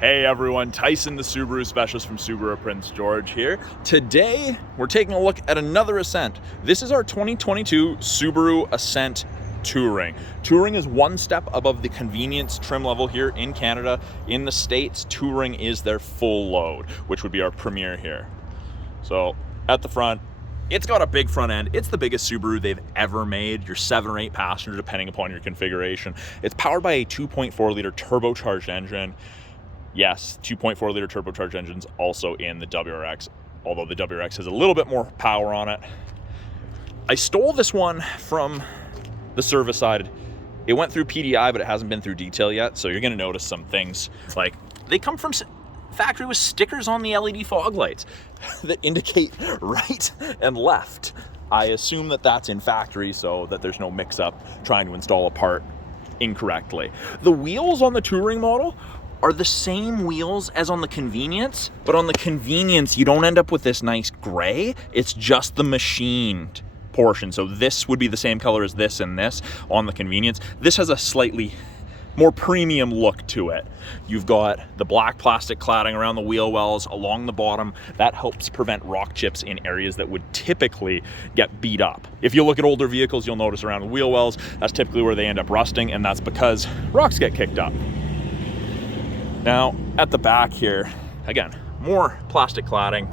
Hey everyone, Tyson, the Subaru specialist from Subaru Prince George here. Today, we're taking a look at another Ascent. This is our 2022 Subaru Ascent Touring. Touring is one step above the convenience trim level here in Canada. In the States, Touring is their full load, which would be our Premier here. So, at the front, it's got a big front end. It's the biggest Subaru they've ever made. You're 7 or 8 passenger, depending upon your configuration. It's powered by a 2.4 liter turbocharged engine. Yes, 2.4 liter turbocharged engines also in the WRX, although the WRX has a little bit more power on it. I stole this one from the service side. It went through PDI, but it hasn't been through detail yet, so you're gonna notice some things. Like, they come from factory with stickers on the LED fog lights that indicate right and left. I assume that that's in factory so that there's no mix-up trying to install a part incorrectly. The wheels on the Touring model are the same wheels as on the Convenience, but on the Convenience, you don't end up with this nice gray. It's just the machined portion. So this would be the same color as this and this on the Convenience. This has a slightly more premium look to it. You've got the black plastic cladding around the wheel wells along the bottom. That helps prevent rock chips in areas that would typically get beat up. If you look at older vehicles, you'll notice around the wheel wells, that's typically where they end up rusting, and that's because rocks get kicked up. Now, at the back here, again, more plastic cladding,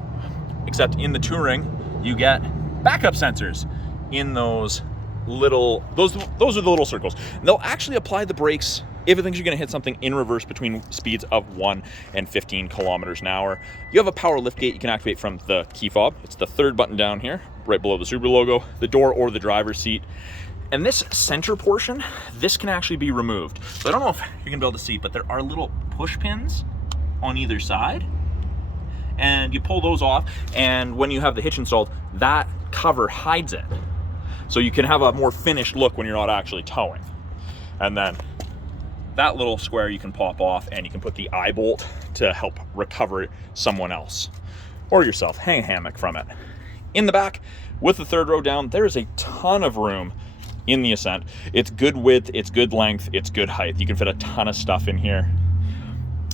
except in the Touring, you get backup sensors in those little, those are the little circles. They'll actually apply the brakes if it thinks you're gonna hit something in reverse between speeds of 1 and 15 kilometers an hour. You have a power liftgate you can activate from the key fob. It's the third button down here, right below the Subaru logo, the door or the driver's seat. And this center portion, this can actually be removed. So I don't know if you're gonna be able to see, but there are little push pins on either side. And you pull those off, and when you have the hitch installed, that cover hides it. So you can have a more finished look when you're not actually towing. And then that little square you can pop off, and you can put the eye bolt to help recover someone else or yourself. Hang a hammock from it. In the back, with the third row down, there is a ton of room in the Ascent. It's good width, it's good length, it's good height. You can fit a ton of stuff in here.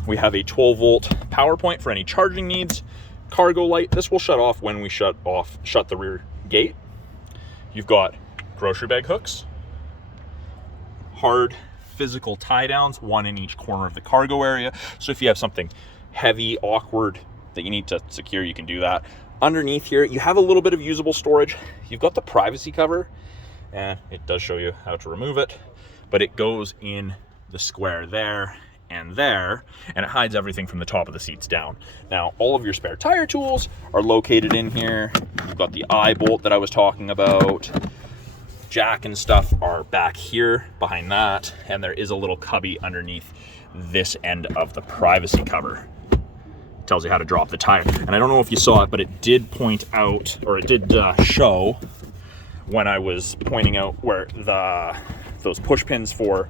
We have a 12-volt power point for any charging needs. Cargo light, this will shut off when we shut the rear gate. You've got grocery bag hooks, hard physical tie downs, one in each corner of the cargo area. So if you have something heavy, awkward that you need to secure, you can do that. Underneath here, you have a little bit of usable storage. You've got the privacy cover, and it does show you how to remove it, but it goes in the square there and there, and it hides everything from the top of the seats down. Now, all of your spare tire tools are located in here. You've got the eye bolt that I was talking about. Jack and stuff are back here behind that, and there is a little cubby underneath this end of the privacy cover. It tells you how to drop the tire. And I don't know if you saw it, but it did point out, or it did show when I was pointing out where those push pins for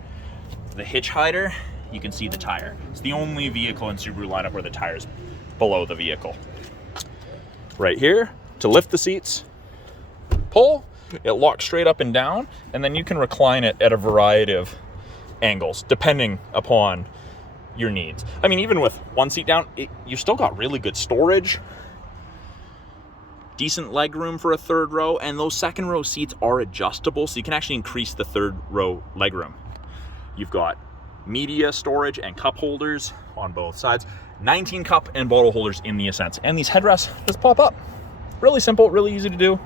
the hitch hider, you can see the tire. It's the only vehicle in Subaru lineup where the tire's below the vehicle. Right here, to lift the seats, pull, it locks straight up and down, and then you can recline it at a variety of angles, depending upon your needs. I mean, even with one seat down, you still got really good storage, decent leg room for a third row, and those second row seats are adjustable, so you can actually increase the third row leg room. You've got media storage and cup holders on both sides, 19 cup and bottle holders in the Ascents, and these headrests just pop up. Really simple, really easy to do.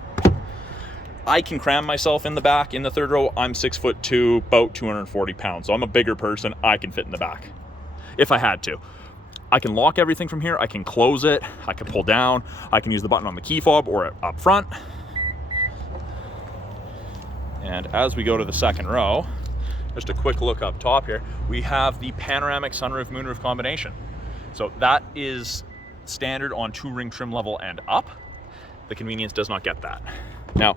I can cram myself in the back in the third row. I'm 6'2", about 240 pounds, so I'm a bigger person. I can fit in the back if I had to. I can lock everything from here. I can close it. I can pull down. I can use the button on the key fob or up front. And as we go to the second row, just a quick look up top here, we have the panoramic sunroof moonroof combination. So that is standard on Touring trim level and up. The Convenience does not get that. Now,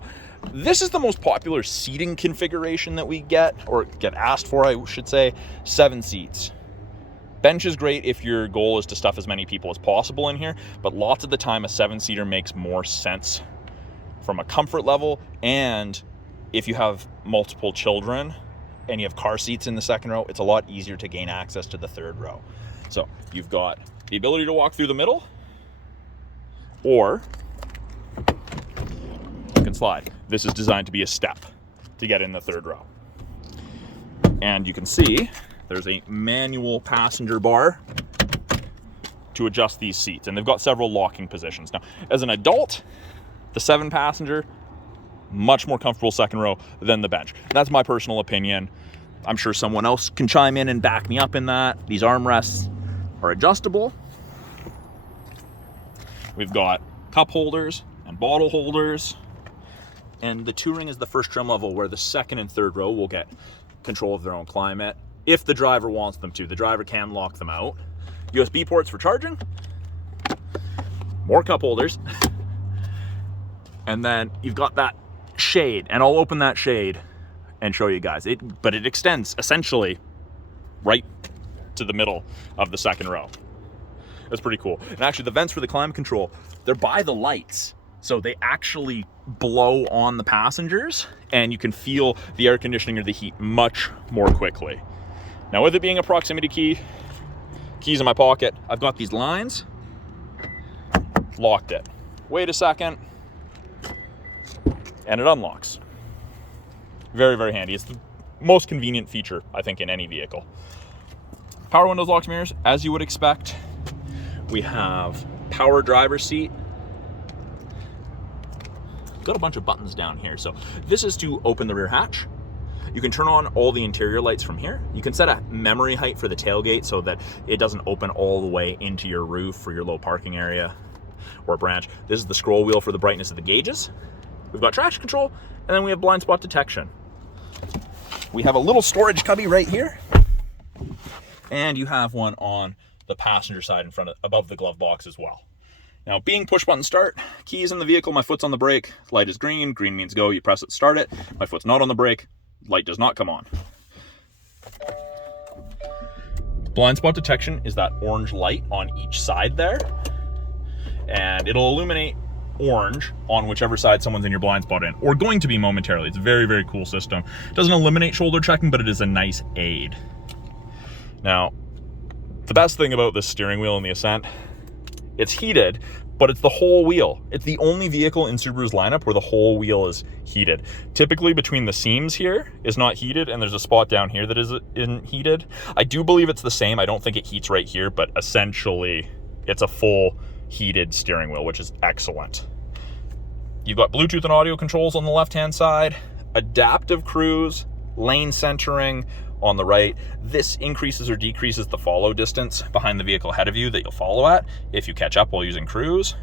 this is the most popular seating configuration that we get, or get asked for, I should say, 7 seats. Bench is great if your goal is to stuff as many people as possible in here, but lots of the time a 7-seater makes more sense from a comfort level, and if you have multiple children and you have car seats in the second row, it's a lot easier to gain access to the third row. So you've got the ability to walk through the middle, or you can slide. This is designed to be a step to get in the third row. And you can see there's a manual passenger bar to adjust these seats, and they've got several locking positions. Now, as an adult, the 7-passenger, much more comfortable second row than the bench. That's my personal opinion. I'm sure someone else can chime in and back me up in that. These armrests are adjustable. We've got cup holders and bottle holders. And the Touring is the first trim level where the second and third row will get control of their own climate if the driver wants them to. The driver can lock them out. USB ports for charging. More cup holders. And then you've got that shade, and I'll open that shade and show you guys. But it extends essentially right to the middle of the second row. That's pretty cool. And actually the vents for the climate control, they're by the lights. So they actually blow on the passengers, and you can feel the air conditioning or the heat much more quickly. Now, with it being a proximity key, keys in my pocket, I've got these lines, locked it. Wait a second, and it unlocks. Very, very handy. It's the most convenient feature, I think, in any vehicle. Power windows, locks, mirrors, as you would expect. We have power driver's seat. Got a bunch of buttons down here. So this is to open the rear hatch. You can turn on all the interior lights from here. You can set a memory height for the tailgate so that it doesn't open all the way into your roof for your low parking area or branch. This is the scroll wheel for the brightness of the gauges. We've got traction control, and then we have blind spot detection. We have a little storage cubby right here, and you have one on the passenger side in front of, above the glove box as well. Now, being push button start, keys in the vehicle, my foot's on the brake, light is green, green means go, you press it, start it. My foot's not on the brake, light does not come on. Blind spot detection is that orange light on each side there, and it'll illuminate orange on whichever side someone's in your blind spot in, or going to be momentarily. It's a very, very cool system. It doesn't eliminate shoulder checking, but it is a nice aid. Now, the best thing about this steering wheel in the Ascent, it's heated, but it's the whole wheel. It's the only vehicle in Subaru's lineup where the whole wheel is heated. Typically between the seams here is not heated, and there's a spot down here that isn't heated. I do believe it's the same. I don't think it heats right here, but essentially it's a full heated steering wheel, which is excellent. You've got Bluetooth and audio controls on the left-hand side, adaptive cruise, lane centering on the right. This increases or decreases the follow distance behind the vehicle ahead of you that you'll follow at if you catch up while using cruise.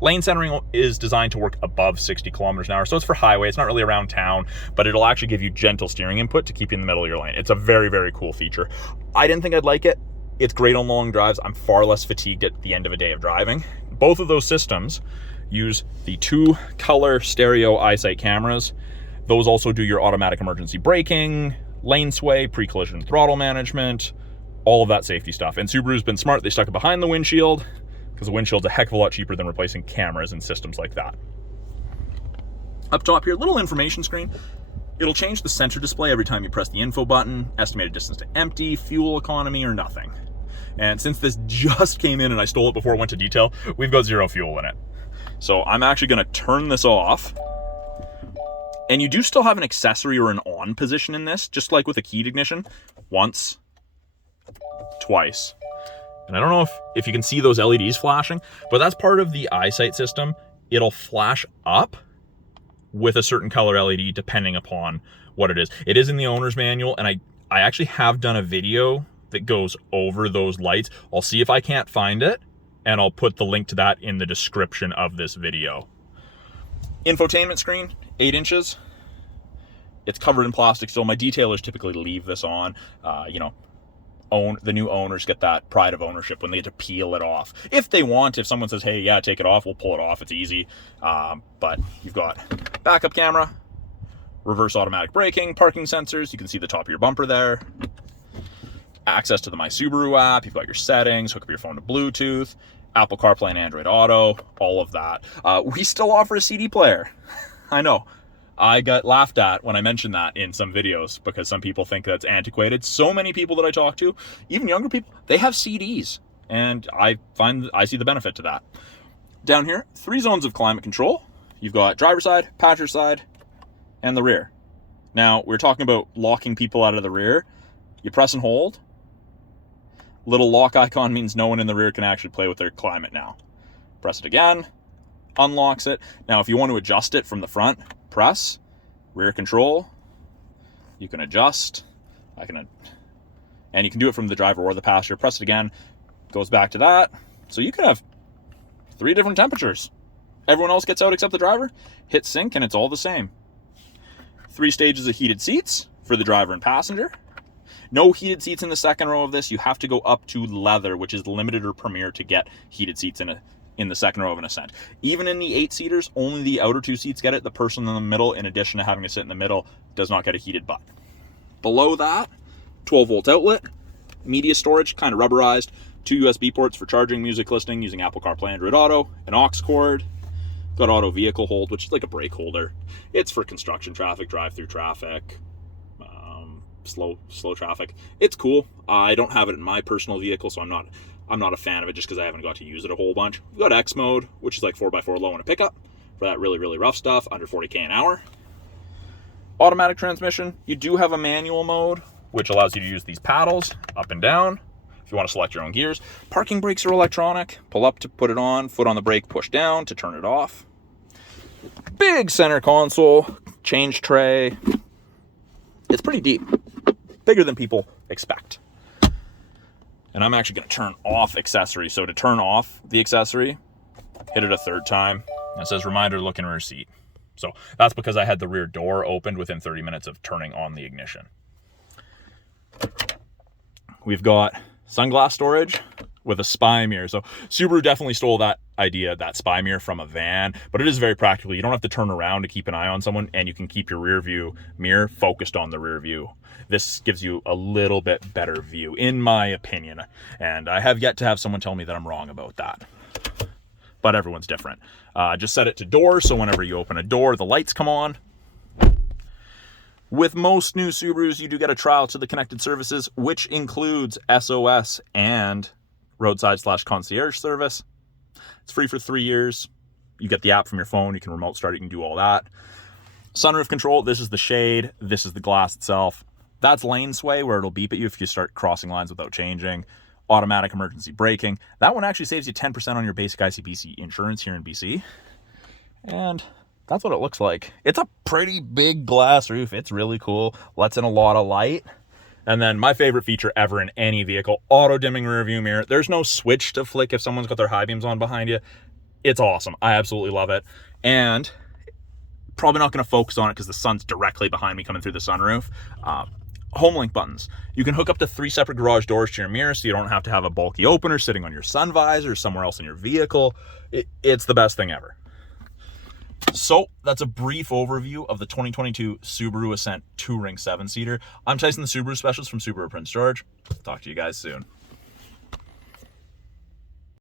Lane centering is designed to work above 60 kilometers an hour, so it's for highway. It's not really around town, but it'll actually give you gentle steering input to keep you in the middle of your lane. It's a very, very cool feature. I didn't think I'd like it. It's great on long drives. I'm far less fatigued at the end of a day of driving. Both of those systems use the 2-color stereo eyesight cameras. Those also do your automatic emergency braking, lane sway, pre-collision throttle management, all of that safety stuff. And Subaru's been smart. They stuck it behind the windshield because the windshield's a heck of a lot cheaper than replacing cameras and systems like that. Up top here, little information screen. It'll change the sensor display every time you press the info button, estimated distance to empty, fuel economy, or nothing. And since this just came in and I stole it before it went to detail, we've got 0 fuel in it. So I'm actually gonna turn this off. And you do still have an accessory or an on position in this, just like with a keyed ignition. Once, twice. And I don't know if you can see those LEDs flashing, but that's part of the eyesight system. It'll flash up with a certain color LED depending upon what it is. It is in the owner's manual, and I actually have done a video that goes over those lights. I'll see if I can't find it, and I'll put the link to that in the description of this video. Infotainment screen, 8 inches. It's covered in plastic, so my detailers typically leave this on. The new owners get that pride of ownership when they get to peel it off. If they want, if someone says, hey, yeah, take it off, we'll pull it off. It's easy. But you've got backup camera, reverse automatic braking, parking sensors. You can see the top of your bumper there. Access to the My Subaru app. You've got your settings, hook up your phone to Bluetooth, Apple CarPlay and Android Auto, all of that. We still offer a CD player. I know. I got laughed at when I mentioned that in some videos because some people think that's antiquated. So many people that I talk to, even younger people, they have CDs, and I see the benefit to that. Down here, 3 zones of climate control. You've got driver's side, passenger side, and the rear. Now, we're talking about locking people out of the rear. You press and hold. Little lock icon means no one in the rear can actually play with their climate now. Press it again, unlocks it. Now, if you want to adjust it from the front, press rear control. You can adjust. And you can do it from the driver or the passenger. Press it again, goes back to that. So you can have 3 different temperatures. Everyone else gets out except the driver. Hit sync and it's all the same. 3 stages of heated seats for the driver and passenger. No heated seats in the second row of this. You have to go up to leather, which is limited or premier, to get heated seats in the second row of an Ascent. Even in the 8-seaters, only the outer 2 seats get it. The person in the middle, in addition to having to sit in the middle, does not get a heated butt. Below that, 12-volt outlet, media storage, kind of rubberized, 2 USB ports for charging, music listening using Apple CarPlay, Android Auto, an aux cord, got auto vehicle hold, which is like a brake holder. It's for construction traffic, drive-through traffic, slow traffic. It's cool. I don't have it in my personal vehicle, so I'm not a fan of it just because I haven't got to use it a whole bunch. We've got X mode, which is like 4x4 low in a pickup for that really, really rough stuff, under 40k an hour. Automatic transmission. You do have a manual mode, which allows you to use these paddles up and down if you want to select your own gears. Parking brakes are electronic. Pull up to put it on, foot on the brake, push down to turn it off. Big center console, change tray. It's pretty deep, bigger than people expect. And I'm actually going to turn off accessory. So to turn off the accessory, hit it a 3rd time. It says reminder, look in rear seat. So that's because I had the rear door opened within 30 minutes of turning on the ignition. We've got sunglass storage with a spy mirror. So Subaru definitely stole that idea, that spy mirror, from a van, but it is very practical. You don't have to turn around to keep an eye on someone, and you can keep your rear view mirror focused on the rear view. This gives you a little bit better view, in my opinion, and I have yet to have someone tell me that I'm wrong about that. But everyone's different. Just set it to door, so whenever you open a door, the lights come on. With most new Subarus, you do get a trial to the connected services, which includes SOS and roadside/concierge service. It's free for 3 years. You get the app from your phone. You can remote start it. You can do all that. Sunroof control. This is the shade. This is the glass itself. That's lane sway, where it'll beep at you if you start crossing lines without changing. Automatic emergency braking. That one actually saves you 10% on your basic ICBC insurance here in BC. And that's what it looks like. It's a pretty big glass roof. It's really cool. Lets in a lot of light. And then my favorite feature ever in any vehicle, auto dimming rear view mirror. There's no switch to flick if someone's got their high beams on behind you. It's awesome. I absolutely love it. And probably not going to focus on it because the sun's directly behind me coming through the sunroof. Homelink buttons. You can hook up to 3 separate garage doors to your mirror, so you don't have to have a bulky opener sitting on your sun visor or somewhere else in your vehicle. It's the best thing ever. So that's a brief overview of the 2022 Subaru Ascent Touring 7-seater. I'm Tyson, the Subaru specialist from Subaru Prince George. Talk to you guys soon.